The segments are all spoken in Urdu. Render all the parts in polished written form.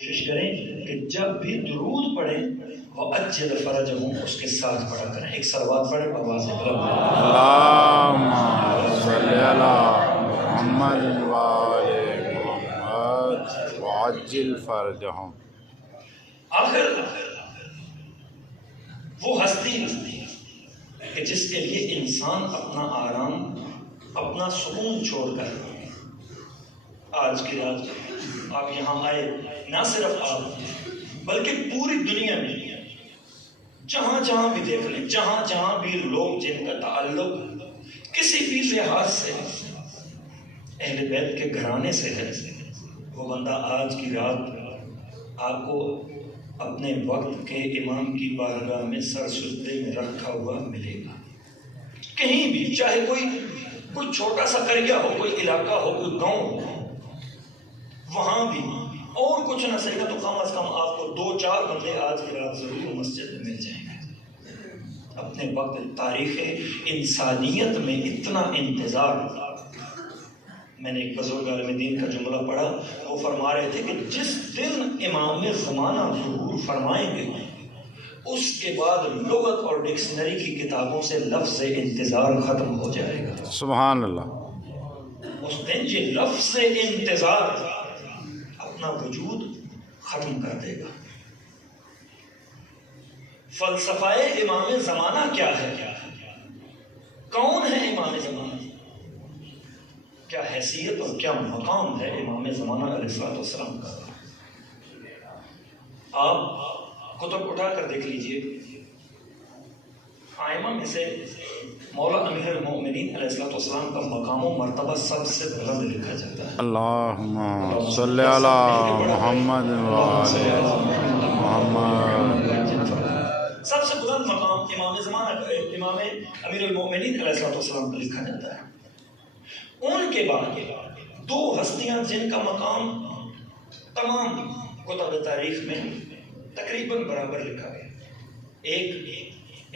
کوشش کریں کہ جب بھی درود پڑھیں وَأَجِّلْ فَرَجَهُمْ اس کے ساتھ پڑھا کریں. ایک صلوات پڑھیں آواز بلند. اللہم صلی علی محمد وآل محمد وعجل فرجہم. آخر وہ ہستی کہ جس کے لیے انسان اپنا آرام اپنا سکون چھوڑ کر آج کی رات آپ یہاں آئے. نہ صرف آپ بلکہ پوری دنیا میں جہاں جہاں بھی دیکھ لیں جہاں جہاں بھی لوگ جن کا تعلق کسی بھی لحاظ سے اہل بیت کے گھرانے سے ہے وہ بندہ آج کی رات آپ کو اپنے وقت کے امام کی بارگاہ میں سر سجدے میں رکھا ہوا ملے گا. کہیں بھی چاہے کوئی چھوٹا سا قریہ ہو کوئی علاقہ ہو کوئی گاؤں ہو وہاں بھی اور کچھ نہ صحیح تو کم از کم آپ کو 2-4 بندے آج کی رات ضرور مسجد میں مل جائیں گے. اپنے وقت تاریخ انسانیت میں اتنا انتظار. میں نے ایک بزرگ عالم دین کا جملہ پڑھا وہ فرما رہے تھے کہ جس دن امام زمانہ ظہور فرمائیں گے اس کے بعد لغت اور ڈکشنری کی کتابوں سے لفظ انتظار ختم ہو جائے گا. سبحان اللہ. اس دن یہ لفظ انتظار اپنا وجود ختم کر دے گا. فلسفہ امام زمانہ کیا ہے؟ کون ہے امام زمانہ؟ کیا حیثیت اور کیا مقام ہے امام زمانہ علیہ السلام کا؟ آپ کتب اٹھا کر دیکھ لیجئے. آئمہ میں سے مولا امیر المؤمنین علیہ السلام کا مقام و مرتبہ سب سے بلند لکھا جاتا ہے. اللہم صلی علی محمد وآل محمد. سب سے بلند مقام امام زمانہ کا امام امیر المؤمنین علیہ السلام کا لکھا جاتا ہے. ان کے بعد 2 ہستیاں جن کا مقام تمام کتب تاریخ میں تقریباً برابر لکھا گیا. ایک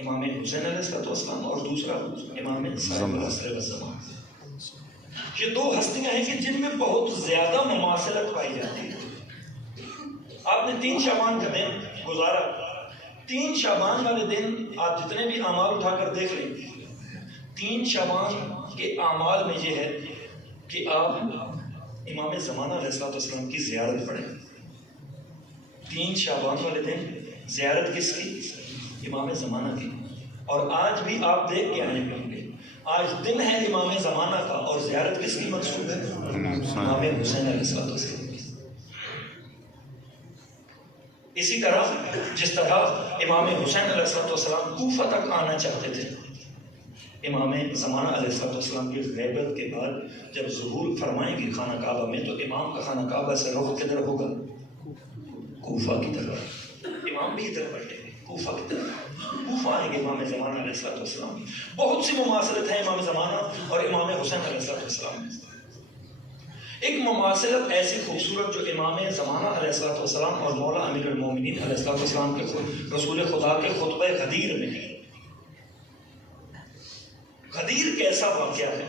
امام حسین علیہ السلام اور دوسرا امام صاحب العصر والزمان. یہ 2 ہستیاں ہیں کہ جن میں بہت زیادہ مماثلت پائی جاتی ہے. آپ نے 3 شعبان کا دن گزارا. 3 شعبان والے دن آپ جتنے بھی اعمال اٹھا کر دیکھ لیں 3 شعبان کے اعمال میں یہ ہے کہ آپ امام زمانہ علیہ السلام کی زیارت پڑھیں. 3 شعبان والے دن زیارت کس کی؟ امام زمانہ کی. اور آج بھی آپ دیکھ کے آنے ہوں گے آج دن ہے امام زمانہ کا اور زیارت کس کی منسوب ہے؟ امام حسین علیہ السلام کی. اسی طرح جس طرح امام حسین علیہ السلام کوفہ تک آنا چاہتے تھے امام زمانہ علیہ السلام کی غیبت کے بعد جب ظہور فرمائیں گے خانہ کعبہ میں تو امام کا خانہ کعبہ سے رخ کدھر ہوگا؟ کوفہ کی طرف. امام بھی ادھر بیٹھے کوفہ کی طرف. کوفہ آئیں گے امام زمانہ علیہ السلام. بہت سی مماثلت ہے امام زمانہ اور امام حسین علیہ السلام میں. ایک مماثلت ایسی خوبصورت جو امام زمانہ علیہ السلام اور مولا امیر المومنین علیہ السلام کے رسول خدا کے خطبہ غدیر میں ہے. غدیر کیسا واقعہ ہے؟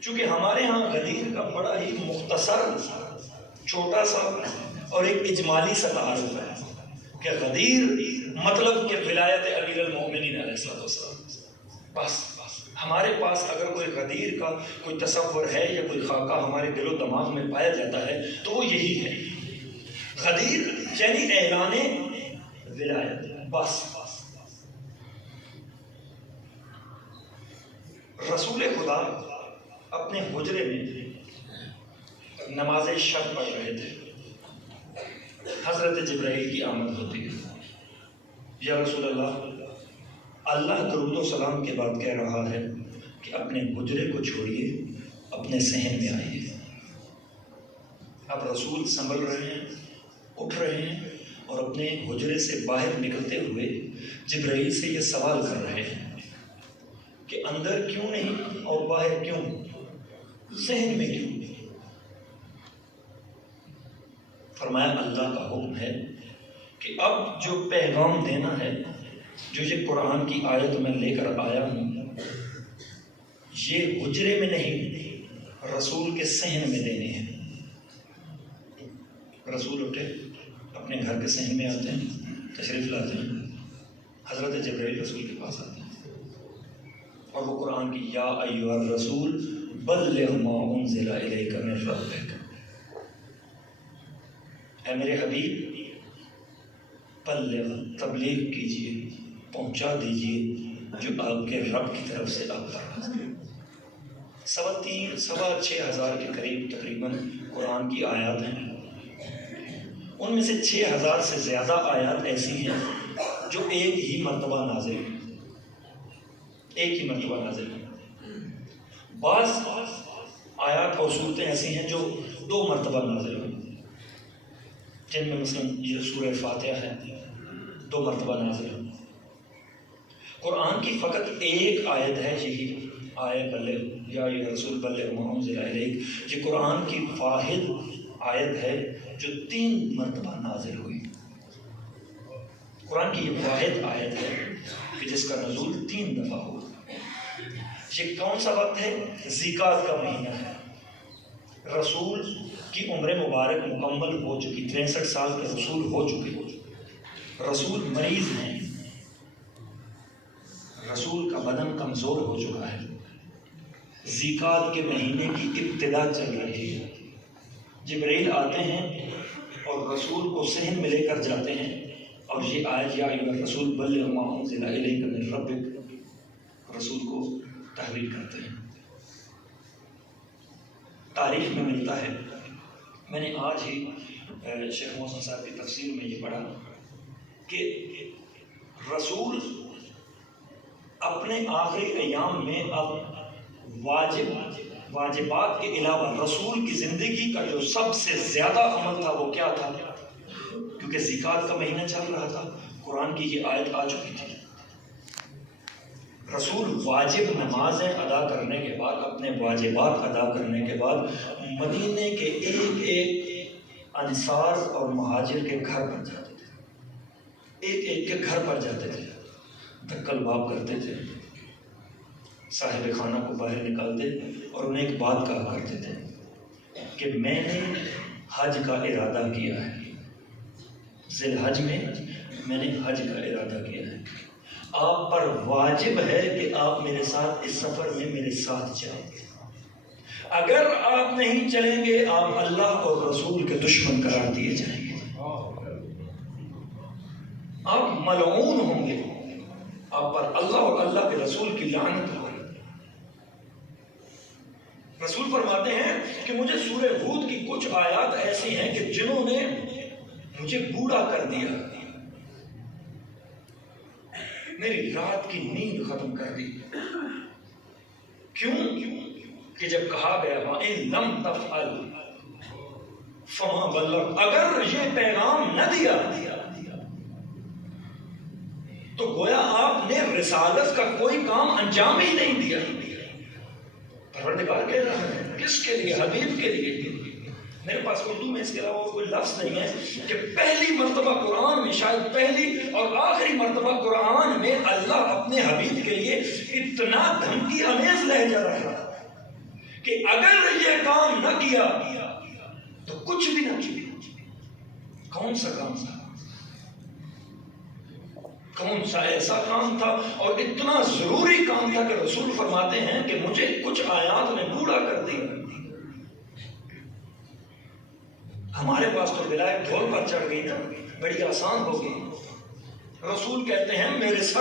چونکہ ہمارے ہاں غدیر کا بڑا ہی مختصر چھوٹا سا اور ایک اجمالی سا تعارف ہے کہ غدیر مطلب کہ ولایت امیر المومنین علیہ السلام. بس ہمارے پاس اگر کوئی غدیر کا کوئی تصور ہے یا کوئی خاکہ ہمارے دل و دماغ میں پایا جاتا ہے تو وہ یہی ہے. غدیر یعنی اعلان ولایت. بس رسول خدا اپنے حجرے میں نماز شب پڑھ رہے تھے. حضرت جبرائیل کی آمد ہوتی ہے. یا رسول اللہ درود و سلام کے بعد کہہ رہا ہے کہ اپنے حجرے کو چھوڑیے اپنے صحن میں آئیے. اب رسول سنبھل رہے ہیں اٹھ رہے ہیں اور اپنے حجرے سے باہر نکلتے ہوئے جبرائیل سے یہ سوال کر رہے ہیں کہ اندر کیوں نہیں اور باہر کیوں؟ صحن میں کیوں؟ فرمایا اللہ کا حکم ہے کہ اب جو پیغام دینا ہے جو یہ قرآن کی آیت میں لے کر آیا ہوں یہ حجرے میں نہیں رسول کے صحن میں دینے ہیں. رسول اٹھے اپنے گھر کے صحن میں آتے ہیں، تشریف لاتے ہیں، حضرت جبرائیل رسول کے پاس آتے ہیں اور وہ قرآن کی یا ایھا الرسول بلغ ما انزل الیک من ربک، اے میرے حبیب بلغ تبلیغ کیجیے، پہنچا دیجیے جو آپ کے رب کی طرف سے آپ پر نازل ہے۔ 6,500 کے قریب تقریباً قرآن کی آیات ہیں، ان میں سے 6,000 سے زیادہ آیات ایسی ہیں جو ایک ہی مرتبہ نازل ہیں، ایک ہی مرتبہ نازل ہیں۔ بعض آیات اور صورتیں ایسی ہیں جو 2 مرتبہ نازل ہوئی، جن میں مثلا یہ سورہ فاتحہ ہے 2 مرتبہ نازل ہوئی۔ قرآن کی فقط ایک آیت ہے، یہی آیت بلغ یا ایھا الرسول بلغ ما انزل الیک، یہ قرآن کی واحد آیت ہے جو 3 مرتبہ نازل ہوئی۔ قرآن کی یہ واحد آیت ہے کہ جس کا نزول 3 دفعہ ہوا۔ یہ کون سا وقت ہے؟ ذیقعد کا مہینہ ہے، رسول کی عمر مبارک مکمل ہو چکی، 63 سال کے رسول ہو چکے، رسول مریض ہیں، رسول کا بدن کمزور ہو چکا ہے، ذیقعد کے مہینے کی ابتدا چل رہی ہے۔ جبرائیل آتے ہیں اور رسول کو صحن میں لے کر جاتے ہیں اور یہ آیت یا ایھا الرسول بلغ ما انزل الیک من ربک رسول کو تحویل کرتے ہیں۔ تاریخ میں ملتا ہے، میں نے آج ہی شیخ محسن صاحب کی تفسیر میں یہ پڑھا کہ رسول اپنے آخری ایام میں اب واجبات کے علاوہ رسول کی زندگی کا جو سب سے زیادہ عمل تھا وہ کیا تھا؟ کیونکہ ذیقعد کا مہینہ چل رہا تھا، قرآن کی یہ آیت آ چکی تھی۔ رسول واجب نمازیں ادا کرنے کے بعد، اپنے واجبات ادا کرنے کے بعد مدینے کے ایک انصار اور مہاجر کے گھر پر جاتے تھے، ایک کے گھر پر جاتے تھے، دھکل باب کرتے تھے، صاحب خانہ کو باہر نکالتے اور انہیں ایک بات کہا کرتے تھے کہ میں نے حج کا ارادہ کیا ہے، ذی الحج میں میں نے حج کا ارادہ کیا ہے، آپ پر واجب ہے کہ آپ میرے ساتھ اس سفر میں میرے ساتھ چلیں گے، اگر آپ نہیں چلیں گے آپ اللہ اور رسول کے دشمن قرار دیے جائیں گے، آپ ملعون ہوں گے، آپ پر اللہ اور اللہ کے رسول کی لعنت ہوگی۔ رسول فرماتے ہیں کہ مجھے سورہ ہود کی کچھ آیات ایسی ہیں کہ جنہوں نے مجھے بوڑھا کر دیا، میری رات کی نیند ختم کر دی۔ کیوں کہ جب کہا گیا وَإِن لَمْ تَفْعَلْ فَمَا بَلَّغْتَ، اگر یہ پیغام نہ دیا تو گویا آپ نے رسالت کا کوئی کام انجام ہی نہیں دیا۔ پروردگار کہہ رہا ہے کس کے لیے؟ حبیب کے لیے۔ میرے پاس اردو میں اس کے علاوہ کوئی لفظ نہیں ہے کہ پہلی مرتبہ قرآن میں، شاید پہلی اور آخری مرتبہ قرآن میں اللہ اپنے حبیب کے لیے اتنا دھمکی آمیز لہجہ رکھ رہا ہے کہ اگر یہ کام نہ کیا تو کچھ بھی نہ کیا۔ کون سا کام تھا؟ کون سا ایسا کام تھا اور اتنا ضروری کام تھا کہ رسول فرماتے ہیں کہ مجھے کچھ آیات نے بوڑھا کر دیا۔ ہمارے پاس تو ولایت ڈھول پر چڑھ گئی نا، بڑی آسان ہو گئی۔ رسول کہتے ہیں میرے سر